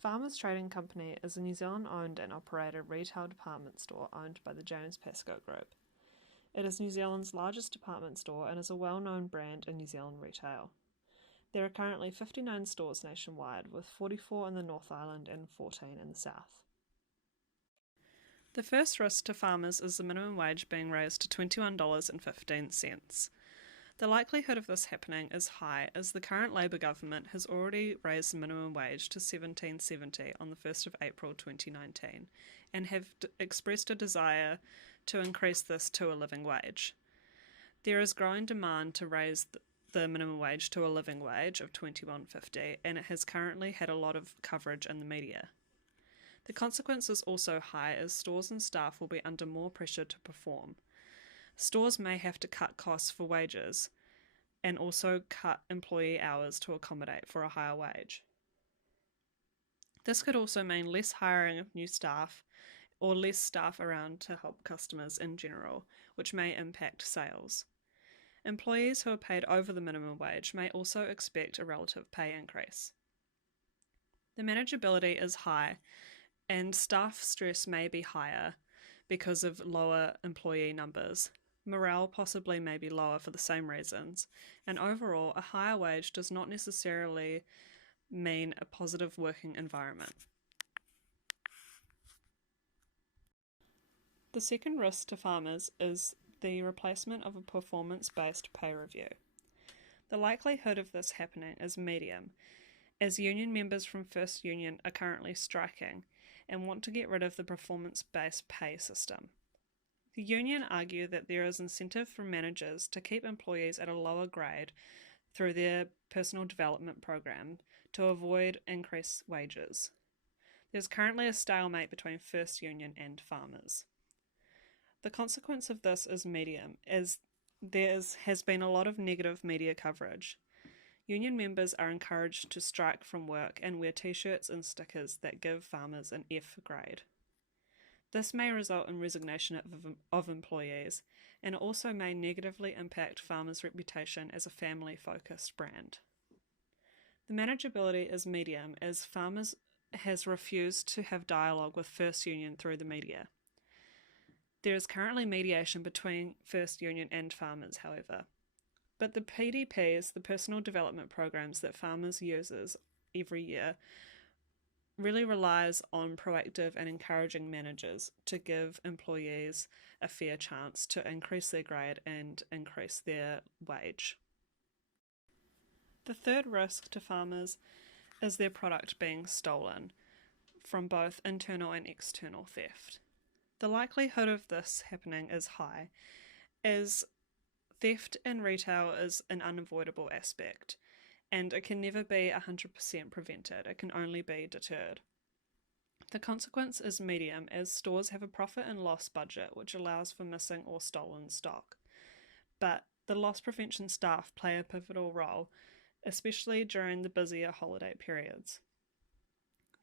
Farmers Trading Company is a New Zealand-owned and operated retail department store owned by the James Pascoe Group. It is New Zealand's largest department store and is a well-known brand in New Zealand retail. There are currently 59 stores nationwide, with 44 in the North Island and 14 in the South. The first risk to farmers is the minimum wage being raised to $21.15. The likelihood of this happening is high, as the current Labour government has already raised the minimum wage to $17.70 on the 1st of April 2019 and have expressed a desire to increase this to a living wage. There is growing demand to raise the minimum wage to a living wage of $21.50, and it has currently had a lot of coverage in the media. The consequence is also high, as stores and staff will be under more pressure to perform. Stores may have to cut costs for wages and also cut employee hours to accommodate for a higher wage. This could also mean less hiring of new staff or less staff around to help customers in general, which may impact sales. Employees who are paid over the minimum wage may also expect a relative pay increase. The manageability is high, and staff stress may be higher because of lower employee numbers. Morale possibly may be lower for the same reasons, and overall, a higher wage does not necessarily mean a positive working environment. The second risk to farmers is the replacement of a performance-based pay review. The likelihood of this happening is medium, as union members from First Union are currently striking and want to get rid of the performance-based pay system. The union argue that there is incentive for managers to keep employees at a lower grade through their personal development program to avoid increased wages. There's currently a stalemate between First Union and farmers. The consequence of this is medium, as there has been a lot of negative media coverage. Union members are encouraged to strike from work and wear t-shirts and stickers that give farmers an F grade. This may result in resignation of employees, and it also may negatively impact farmers' reputation as a family-focused brand. The manageability is medium, as farmers has refused to have dialogue with First Union through the media. There is currently mediation between First Union and farmers, however. But the PDPs, the personal development programs that farmers uses every year, really relies on proactive and encouraging managers to give employees a fair chance to increase their grade and increase their wage. The third risk to farmers is their product being stolen from both internal and external theft. The likelihood of this happening is high, as theft in retail is an unavoidable aspect, and it can never be 100% prevented, it can only be deterred. The consequence is medium, as stores have a profit and loss budget which allows for missing or stolen stock. But the loss prevention staff play a pivotal role, especially during the busier holiday periods.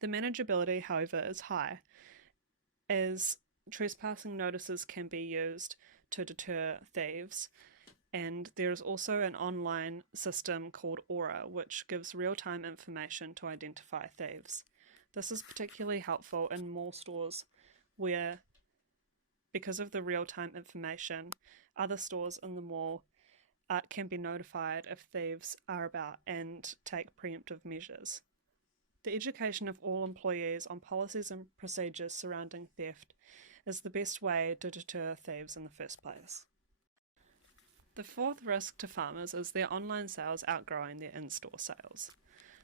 The manageability, however, is high, as trespassing notices can be used to deter thieves, and there is also an online system called Aura, which gives real-time information to identify thieves. This is particularly helpful in mall stores where, because of the real-time information, other stores in the mall can be notified if thieves are about and take preemptive measures. The education of all employees on policies and procedures surrounding theft is the best way to deter thieves in the first place. The fourth risk to farmers is their online sales outgrowing their in-store sales.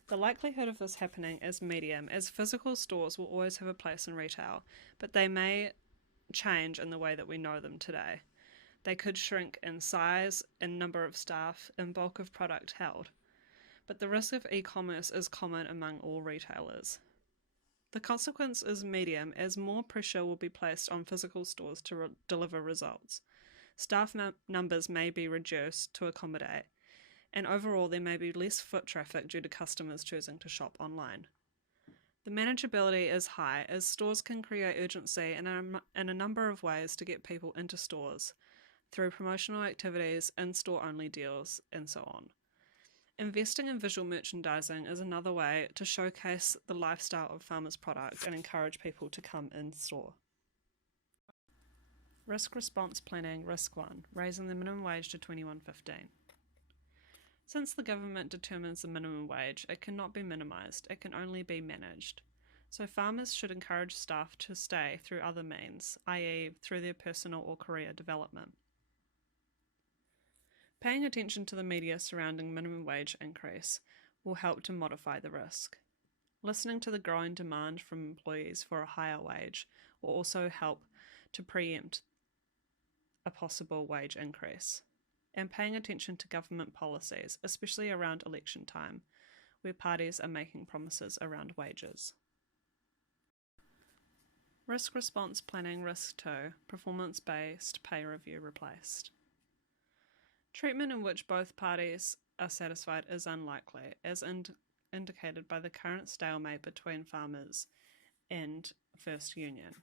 The likelihood of this happening is medium, as physical stores will always have a place in retail, but they may change in the way that we know them today. They could shrink in size, in number of staff, in bulk of product held. But the risk of e-commerce is common among all retailers. The consequence is medium, as more pressure will be placed on physical stores to deliver results. Staff numbers may be reduced to accommodate, and overall there may be less foot traffic due to customers choosing to shop online. The manageability is high, as stores can create urgency in a number of ways to get people into stores, through promotional activities, in-store only deals, and so on. Investing in visual merchandising is another way to showcase the lifestyle of farmers' product and encourage people to come in store. Risk response planning, risk 1, raising the minimum wage to $21.15. Since the government determines the minimum wage, it cannot be minimised, it can only be managed. So farmers should encourage staff to stay through other means, i.e. through their personal or career development. Paying attention to the media surrounding minimum wage increase will help to modify the risk. Listening to the growing demand from employees for a higher wage will also help to preempt a possible wage increase. And paying attention to government policies, especially around election time, where parties are making promises around wages. Risk response planning, risk 2, performance-based pay review replaced. Treatment in which both parties are satisfied is unlikely, as indicated by the current stalemate between farmers and First Union.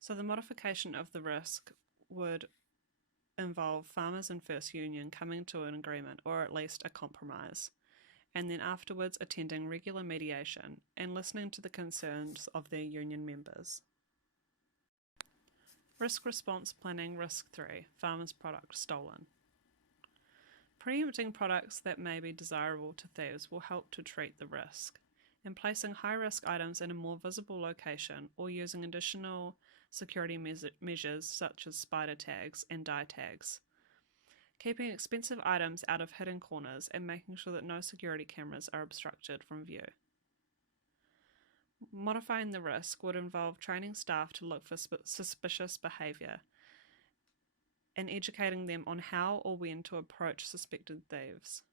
So the modification of the risk would involve farmers and First Union coming to an agreement, or at least a compromise, and then afterwards attending regular mediation and listening to the concerns of their union members. Risk response planning, risk 3, farmers' product stolen. Preempting products that may be desirable to thieves will help to treat the risk, and placing high-risk items in a more visible location or using additional security measures such as spider tags and dye tags. Keeping expensive items out of hidden corners and making sure that no security cameras are obstructed from view. Modifying the risk would involve training staff to look for suspicious behaviour and educating them on how or when to approach suspected thieves.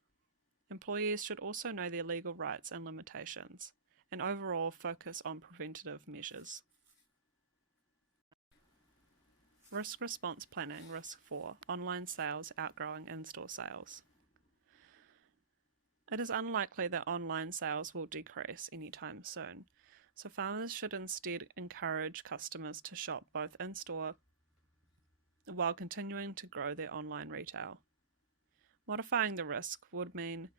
Employees should also know their legal rights and limitations, and overall focus on preventative measures. Risk response planning, risk 4, online sales outgrowing in-store sales. It is unlikely that online sales will decrease anytime soon, so farmers should instead encourage customers to shop both in-store while continuing to grow their online retail. Modifying the risk would mean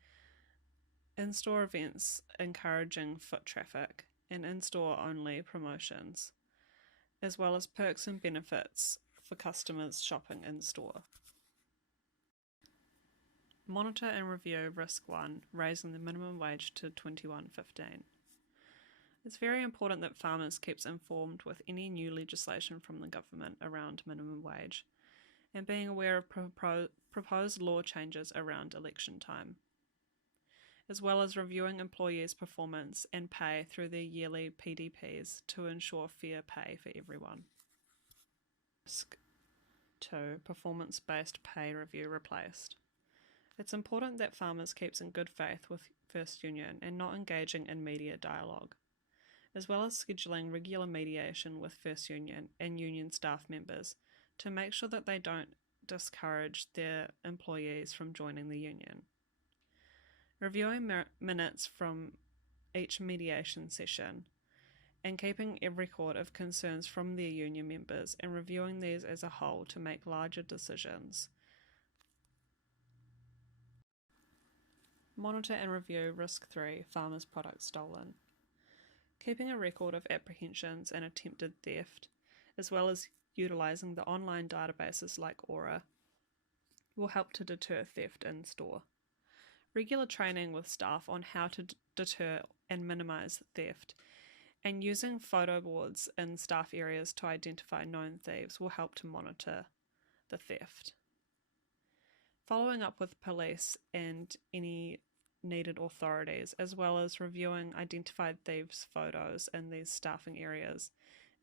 in-store events encouraging foot traffic and in-store only promotions, as well as perks and benefits for customers shopping in-store. Monitor and review risk 1, raising the minimum wage to $21.15. It's very important that farmers keeps informed with any new legislation from the government around minimum wage, and being aware of proposed law changes around election time, as well as reviewing employees' performance and pay through their yearly PDPs to ensure fair pay for everyone. Risk 2, performance-based pay review replaced. It's important that farmers keeps in good faith with First Union and not engaging in media dialogue, as well as scheduling regular mediation with First Union and union staff members to make sure that they don't discourage their employees from joining the union. Reviewing minutes from each mediation session and keeping a record of concerns from their union members and reviewing these as a whole to make larger decisions. Monitor and review risk 3, farmers' products stolen. Keeping a record of apprehensions and attempted theft, as well as utilising the online databases like Aura, will help to deter theft in store. Regular training with staff on how to deter and minimise theft, and using photo boards in staff areas to identify known thieves will help to monitor the theft. Following up with police and any needed authorities, as well as reviewing identified thieves' photos in these staffing areas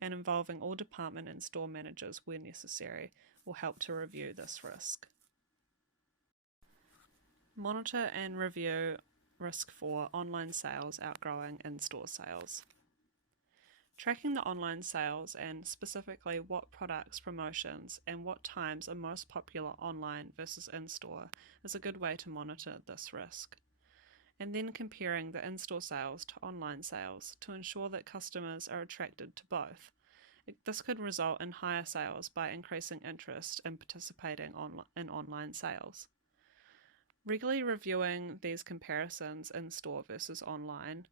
and involving all department and store managers where necessary, will help to review this risk. Monitor and review risk 4, online sales outgrowing in-store sales. Tracking the online sales and specifically what products, promotions, and what times are most popular online versus in-store is a good way to monitor this risk. And then comparing the in-store sales to online sales to ensure that customers are attracted to both. This could result in higher sales by increasing interest in participating in online sales. Regularly reviewing these comparisons in store versus online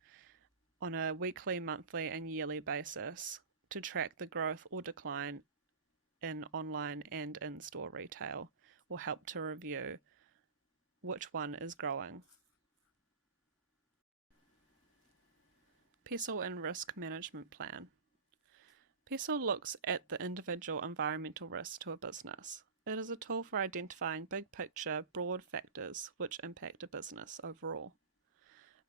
on a weekly, monthly, and yearly basis to track the growth or decline in online and in-store retail will help to review which one is growing. PESEL and Risk Management Plan. PESEL looks at the individual environmental risks to a business. It is a tool for identifying big picture, broad factors which impact a business overall.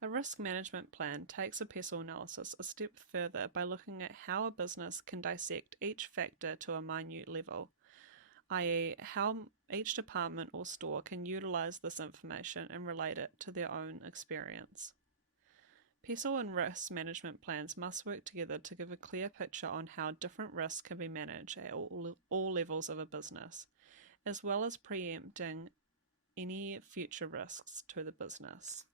A risk management plan takes a PESEL analysis a step further by looking at how a business can dissect each factor to a minute level, i.e., how each department or store can utilize this information and relate it to their own experience. PESEL and risk management plans must work together to give a clear picture on how different risks can be managed at all levels of a business, as well as preempting any future risks to the business.